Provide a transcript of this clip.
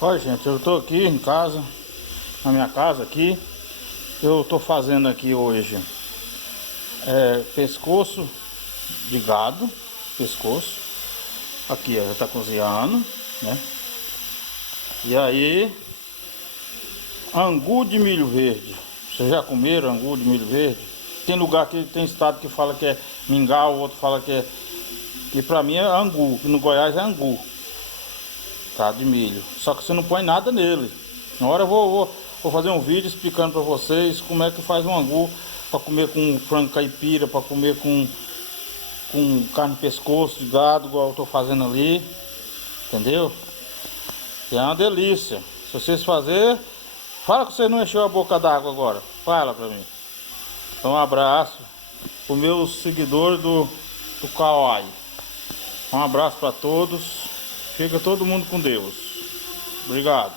Olha, gente, eu tô aqui em casa, na minha casa aqui. Eu tô fazendo aqui hoje pescoço de gado, pescoço. Aqui, ó, já tá cozinhando, né? E aí, angu de milho verde. Vocês já comeram angu de milho verde? Tem lugar que tem estado que fala que é mingau, o outro fala que é... Que pra mim é angu, que no Goiás é angu, tá? De milho. Só que você não põe nada nele. Na hora eu vou fazer um vídeo explicando pra vocês como é que faz um angu pra comer com frango caipira, pra comer com carne de pescoço de gado, igual eu tô fazendo ali. Entendeu? E é uma delícia. Se vocês fazerem, fala que você não encheu a boca d'água agora. Fala pra mim. Então um abraço para os meus seguidores do Kawaii. Um abraço para todos. Fica todo mundo com Deus. Obrigado.